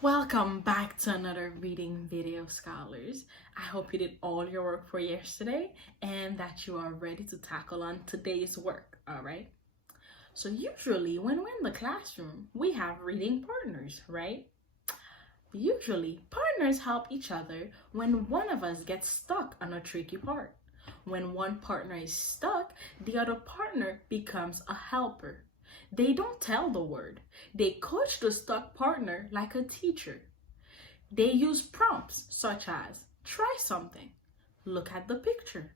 Welcome back to another reading video, scholars. I hope you did all your work for yesterday and that you are ready to tackle on today's work, all right? So usually when we're in the classroom, we have reading partners, right? Usually, partners help each other when one of us gets stuck on a tricky part. When one partner is stuck, the other partner becomes a helper. They don't tell the word. They coach the stuck partner like a teacher. They use prompts such as, try something, look at the picture,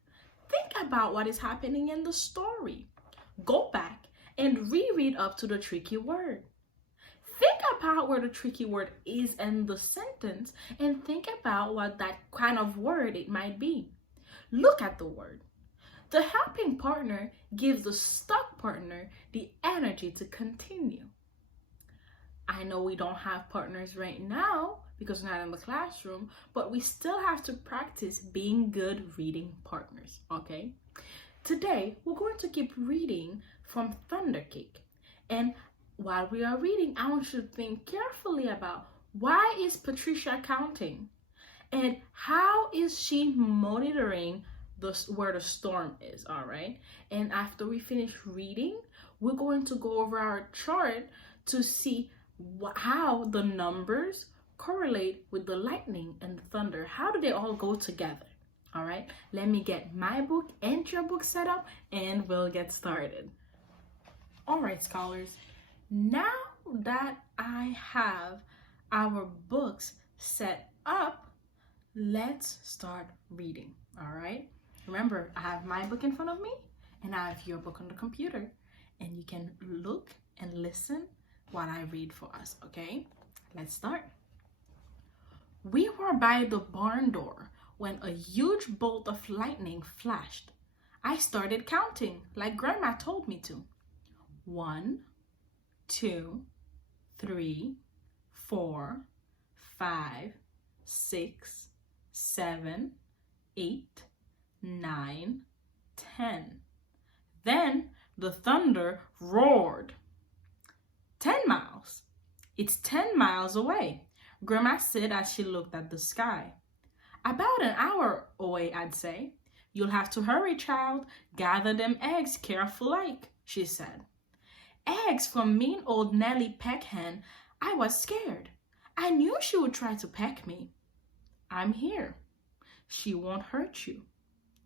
think about what is happening in the story, go back and reread up to the tricky word. Think about where the tricky word is in the sentence and think about what that kind of word it might be. Look at the word. The helping partner gives the stuck partner the energy to continue. I know we don't have partners right now because we're not in the classroom, but we still have to practice being good reading partners, okay? Today, we're going to keep reading from Thunder Cake. And while we are reading, I want you to think carefully about why is Patricia counting? And how is she monitoring where the storm is, all right? And after we finish reading, we're going to go over our chart to see how the numbers correlate with the lightning and the thunder. How do they all go together? All right, let me get my book and your book set up and we'll get started. All right, scholars, now that I have our books set up, let's start reading, all right? Remember, I have my book in front of me and I have your book on the computer, and you can look and listen while I read for us, okay? Let's start. We were by the barn door when a huge bolt of lightning flashed. I started counting like Grandma told me to. 1, 2, 3, 4, 5, 6, 7, 8, 9, 10. Then the thunder roared. 10 miles. It's 10 miles away, Grandma said as she looked at the sky. About an hour away, I'd say. You'll have to hurry, child. Gather them eggs careful like, she said. Eggs from mean old Nellie Peckhan. I was scared. I knew she would try to peck me. I'm here. She won't hurt you.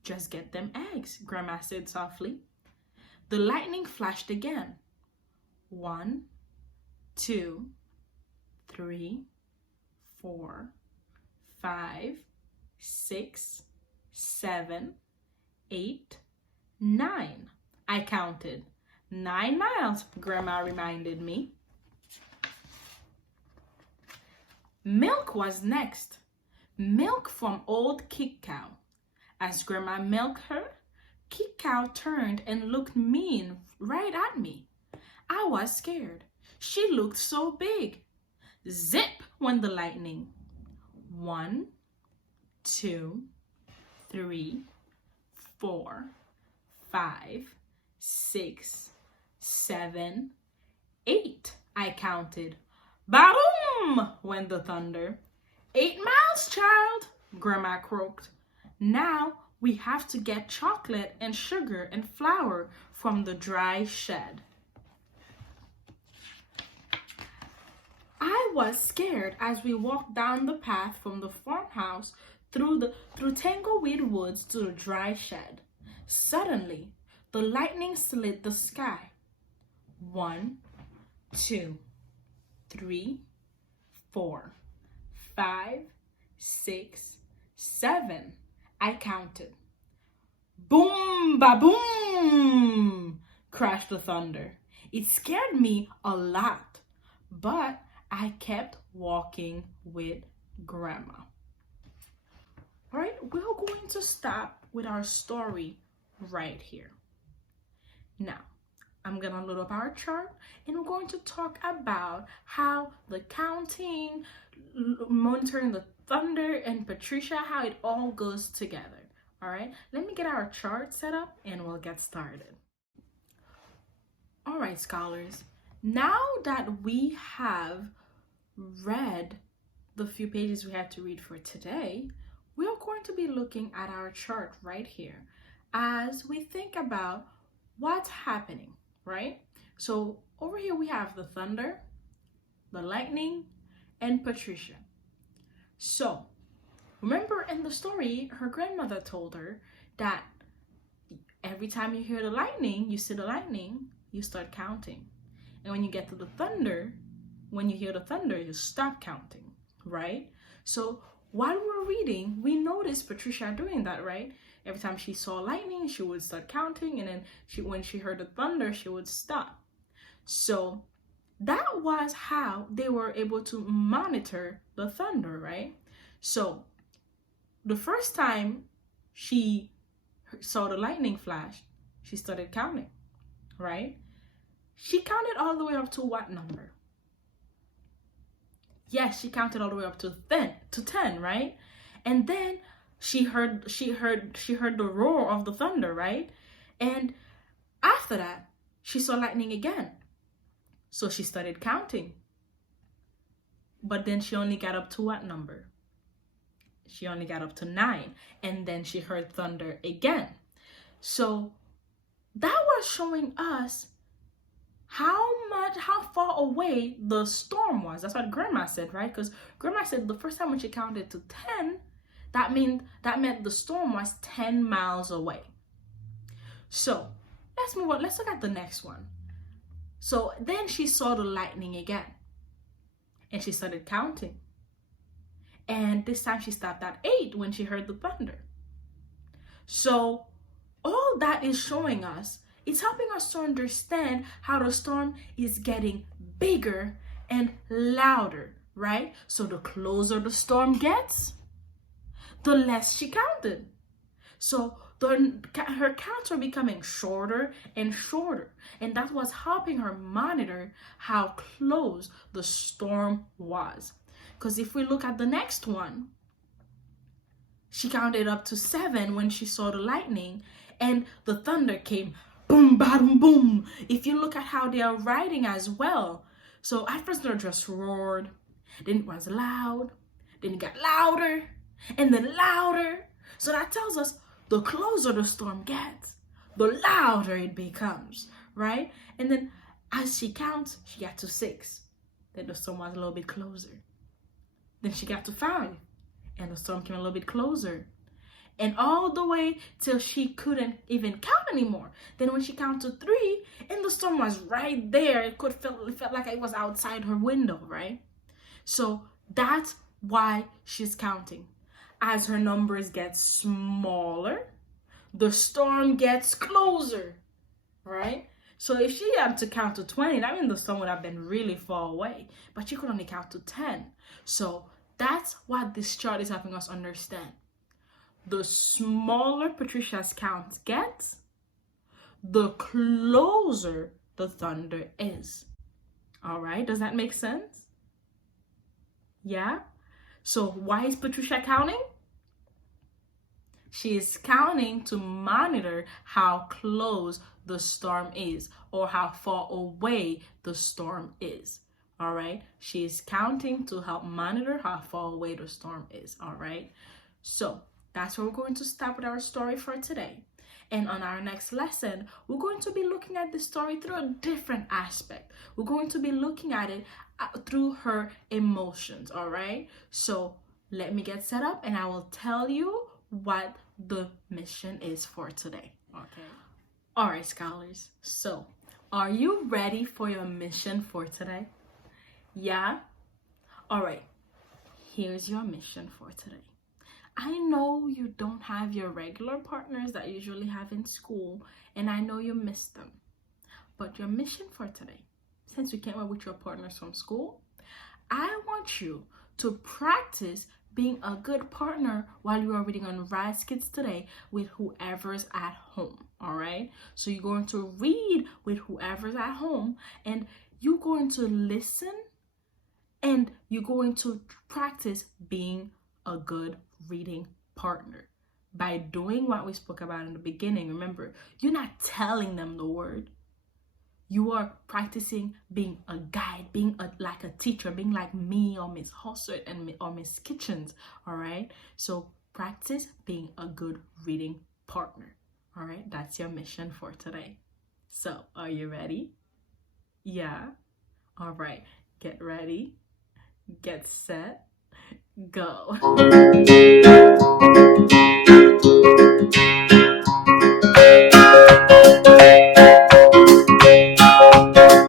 Just get them eggs, Grandma said softly. The lightning flashed again. 1, 2, 3, 4, 5, 6, 7, 8, 9. I counted. 9 miles, Grandma reminded me. Milk was next. Milk from old Kick Cow. As Grandma milked her, Kick Cow turned and looked mean right at me. I was scared. She looked so big. Zip went the lightning. 1, 2, 3, 4, 5, 6, 7, 8. I counted. Ba-boom went the thunder. 8 miles, child, Grandma croaked. Now we have to get chocolate and sugar and flour from the dry shed. I was scared as we walked down the path from the farmhouse through Tangleweed Woods to the dry shed. Suddenly, the lightning slit the sky. 1, 2, 3, 4, 5, 6, 7. I counted. Boom, ba-boom, crashed the thunder. It scared me a lot, but I kept walking with Grandma. All right, we're going to stop with our story right here. Now, I'm going to load up our chart and we're going to talk about how the counting, monitoring the thunder, and Patricia, how it all goes together. All right, let me get our chart set up and we'll get started. All right, scholars. Now that we have read the few pages we have to read for today, we are going to be looking at our chart right here as we think about what's happening, right? So over here we have the thunder, the lightning, and Patricia. So remember in the story, her grandmother told her that every time you hear the lightning, you see the lightning, you start counting. And when you get to the thunder, when you hear the thunder, you stop counting, right? So while we're reading, we noticed Patricia doing that, right? Every time she saw lightning, she would start counting, and then when she heard the thunder, she would stop. So that was how they were able to monitor the thunder, right? So the first time she saw the lightning flash, she started counting, right? She counted all the way up to what number? Yes, she counted all the way up to 10, right? And then she heard the roar of the thunder, right? And after that, she saw lightning again. So she started counting. But then she only got up to what number? She only got up to 9. And then she heard thunder again. So that was showing us how far away the storm was. That's what Grandma said, right? Because Grandma said the first time when she counted to 10, that meant the storm was 10 miles away. So let's move on. Let's look at the next one. So then she saw the lightning again, and she started counting. And this time she stopped at 8 when she heard the thunder. So all that is showing us, it's helping us to understand how the storm is getting bigger and louder, right? So the closer the storm gets, the less she counted. So her counts were becoming shorter and shorter. And that was helping her monitor how close the storm was. Because if we look at the next one, she counted up to 7 when she saw the lightning, and the thunder came boom, boom, boom. If you look at how they are writing as well. So at first they just roared, then it was loud, then it got louder, and then louder. So that tells us the closer the storm gets, the louder it becomes, right? And then as she counts, she got to 6. Then the storm was a little bit closer. Then she got to 5, and the storm came a little bit closer. And all the way till she couldn't even count anymore. Then when she counted to 3, and the storm was right there, it felt like it was outside her window, right? So that's why she's counting. As her numbers get smaller, the storm gets closer, right? So if she had to count to 20, that means the storm would have been really far away. But she could only count to 10. So that's what this chart is helping us understand. The smaller Patricia's count gets, the closer the thunder is. All right, does that make sense? Yeah? So why is Patricia counting? She is counting to monitor how close the storm is, or how far away the storm is. All right, she is counting to help monitor how far away the storm is. All right, so that's where we're going to stop with our story for today. And on our next lesson, we're going to be looking at the story through a different aspect. We're going to be looking at it through her emotions. All right, so let me get set up and I will tell you what the mission is for today. Okay. All right, scholars. So are you ready for your mission for today? Yeah? All right. Here's your mission for today. I know you don't have your regular partners that you usually have in school, and I know you miss them. But your mission for today, since you came up with your partners from school, I want you to practice being a good partner while you are reading on RazKids today with whoever's at home. All right? So you're going to read with whoever's at home, and you're going to listen, and you're going to practice being a good reading partner by doing what we spoke about in the beginning. Remember, you're not telling them the word. You are practicing being a guide, being like a teacher, being like me or Miss Hossert or Miss Kitchens. All right. So practice being a good reading partner. All right. That's your mission for today. So are you ready? Yeah. All right. Get ready. Get set. Go.